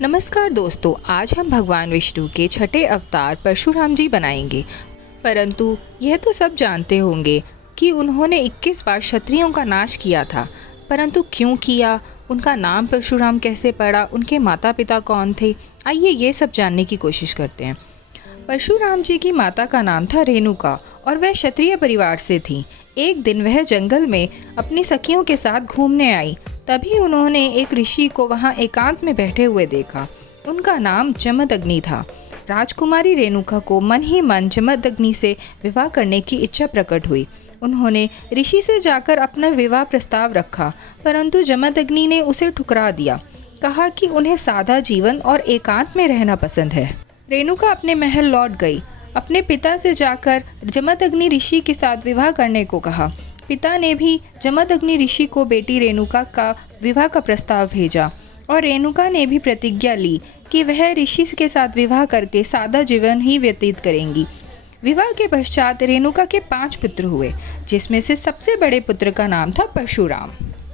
नमस्कार दोस्तों, आज हम भगवान विष्णु के छठे अवतार परशुराम जी बनाएंगे। परंतु यह तो सब जानते होंगे कि उन्होंने 21 बार क्षत्रियों का नाश किया था। परंतु क्यों किया, उनका नाम परशुराम कैसे पड़ा, उनके माता पिता कौन थे, आइए ये सब जानने की कोशिश करते हैं। परशुराम जी की माता का नाम था रेणुका और वह क्षत्रिय परिवार से थी। एक दिन वह जंगल में अपनी सखियों के साथ घूमने आई। तभी उन्होंने एक ऋषि को वहां एकांत में बैठे हुए देखा। उनका नाम जमदग्नि था। राजकुमारी रेणुका को मन ही मन जमदग्नि से विवाह करने की इच्छा प्रकट हुई। उन्होंने ऋषि से जाकर अपना विवाह प्रस्ताव रखा, परंतु जमदग्नि ने उसे ठुकरा दिया। कहा कि उन्हें सादा जीवन और एकांत में रहना पसंद है। रेणुका अपने महल लौट गई। अपने पिता से जाकर जमदग्नि ऋषि के साथ विवाह करने को कहा। पिता ने भी जमदग्नि ऋषि को बेटी रेणुका का विवाह का प्रस्ताव भेजा और रेणुका ने भी प्रतिज्ञा ली कि वह ऋषि के साथ विवाह करके सादा जीवन ही व्यतीत करेंगी। विवाह के पश्चात रेणुका के 5 पुत्र हुए, जिसमें से सबसे बड़े पुत्र का नाम था परशुराम।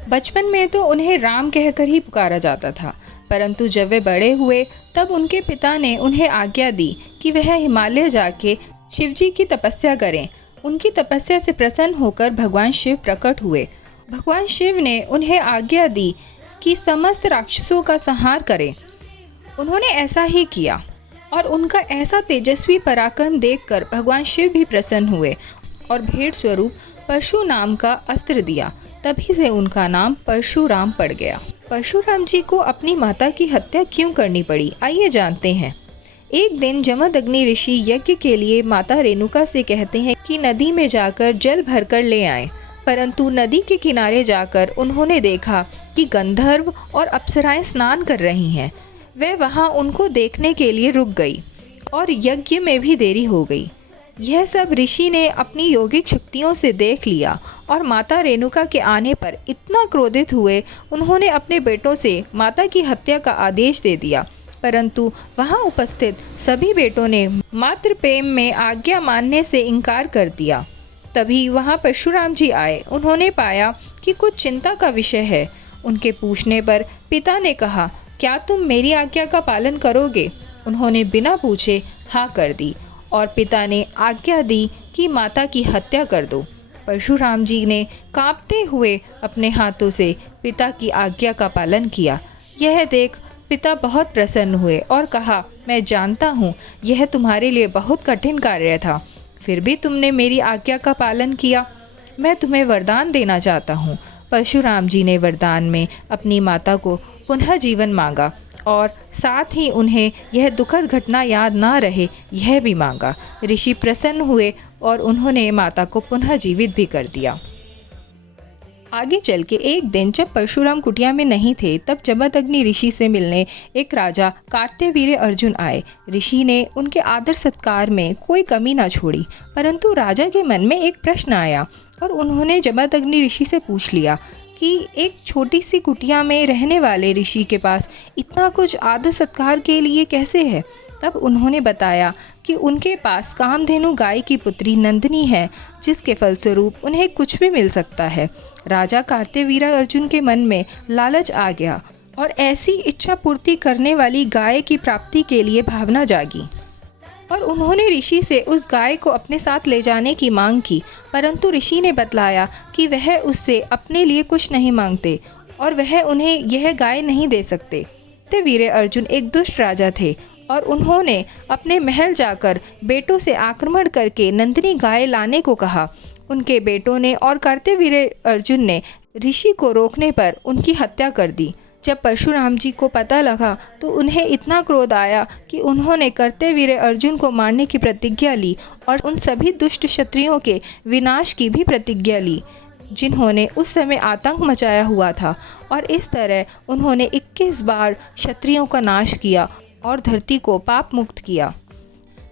बचपन में तो उन्हें राम कहकर ही पुकारा जाता था, परंतु जब वे बड़े हुए तब उनके पिता ने उन्हें आज्ञा दी कि वह हिमालय जाके शिवजी की तपस्या करें। उनकी तपस्या से प्रसन्न होकर भगवान शिव प्रकट हुए। भगवान शिव ने उन्हें आज्ञा दी कि समस्त राक्षसों का संहार करें। उन्होंने ऐसा ही किया और उनका ऐसा तेजस्वी पराक्रम देखकर भगवान शिव भी प्रसन्न हुए और भेंट स्वरूप परशु नाम का अस्त्र दिया। तभी से उनका नाम परशुराम पड़ गया। परशुराम जी को अपनी माता की हत्या क्यों करनी पड़ी, आइए जानते हैं। एक दिन जमदग्नि ऋषि यज्ञ के लिए माता रेणुका से कहते हैं कि नदी में जाकर जल भरकर ले आएं। परंतु नदी के किनारे जाकर उन्होंने देखा कि गंधर्व और अप्सराएं स्नान कर रही हैं। वे वहां उनको देखने के लिए रुक गई और यज्ञ में भी देरी हो गई। यह सब ऋषि ने अपनी योगिक शक्तियों से देख लिया और माता रेणुका के आने पर इतना क्रोधित हुए, उन्होंने अपने बेटों से माता की हत्या का आदेश दे दिया। परंतु वहां उपस्थित सभी बेटों ने मातृ प्रेम में आज्ञा मानने से इनकार कर दिया। तभी वहां परशुराम जी आए। उन्होंने पाया कि कुछ चिंता का विषय है। उनके पूछने पर पिता ने कहा, क्या तुम मेरी आज्ञा का पालन करोगे? उन्होंने बिना पूछे हाँ कर दी और पिता ने आज्ञा दी कि माता की हत्या कर दो। परशुराम जी ने कांपते हुए अपने हाथों से पिता की आज्ञा का पालन किया। यह देख पिता बहुत प्रसन्न हुए और कहा, मैं जानता हूँ यह तुम्हारे लिए बहुत कठिन कार्य था, फिर भी तुमने मेरी आज्ञा का पालन किया। मैं तुम्हें वरदान देना चाहता हूँ। परशुराम जी ने वरदान में अपनी माता को पुनः जीवन मांगा और साथ ही उन्हें यह दुखद घटना याद ना रहे यह भी मांगा। ऋषि प्रसन्न हुए और उन्होंने माता को पुनः जीवित भी कर दिया। आगे चल के एक दिन जब परशुराम कुटिया में नहीं थे, तब जमदग्नि ऋषि से मिलने एक राजा कार्तवीर्य अर्जुन आए। ऋषि ने उनके आदर सत्कार में कोई कमी ना छोड़ी, परंतु राजा के मन में एक प्रश्न आया और उन्होंने जमदग्नि ऋषि से पूछ लिया कि एक छोटी सी कुटिया में रहने वाले ऋषि के पास इतना कुछ आदर सत्कार के लिए कैसे है। तब उन्होंने बताया कि उनके पास कामधेनु गाय की पुत्री नंदिनी है, जिसके फलस्वरूप उन्हें कुछ भी मिल सकता है। राजा कार्तवीर्य अर्जुन के मन में लालच आ गया और ऐसी इच्छा पूर्ति करने वाली गाय की प्राप्ति के लिए भावना जागी और उन्होंने ऋषि से उस गाय को अपने साथ ले जाने की मांग की। परंतु ऋषि ने बतलाया कि वह उससे अपने लिए कुछ नहीं मांगते और वह उन्हें यह गाय नहीं दे सकते। कार्तवीर्य अर्जुन एक दुष्ट राजा थे और उन्होंने अपने महल जाकर बेटों से आक्रमण करके नंदिनी गाय लाने को कहा। उनके बेटों ने और कार्तवीर्य अर्जुन ने ऋषि को रोकने पर उनकी हत्या कर दी। जब परशुराम जी को पता लगा तो उन्हें इतना क्रोध आया कि उन्होंने कार्तवीर्य अर्जुन को मारने की प्रतिज्ञा ली और उन सभी दुष्ट क्षत्रियों के विनाश की भी प्रतिज्ञा ली जिन्होंने उस समय आतंक मचाया हुआ था। और इस तरह उन्होंने 21 बार क्षत्रियों का नाश किया और धरती को पाप मुक्त किया।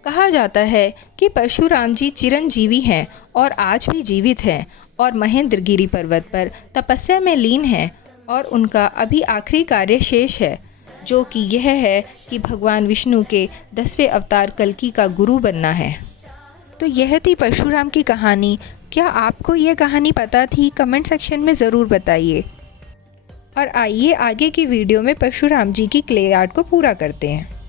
कहा जाता है कि परशुराम जी चिरंजीवी हैं और आज भी जीवित हैं और महेंद्रगिरी पर्वत पर तपस्या में लीन हैं और उनका अभी आखिरी कार्य शेष है, जो कि यह है कि भगवान विष्णु के 10वें अवतार कल्कि का गुरु बनना है। तो यह थी परशुराम की कहानी। क्या आपको यह कहानी पता थी? कमेंट सेक्शन में ज़रूर बताइए। और आइए आगे की वीडियो में परशुराम जी की क्ले आर्ट को पूरा करते हैं।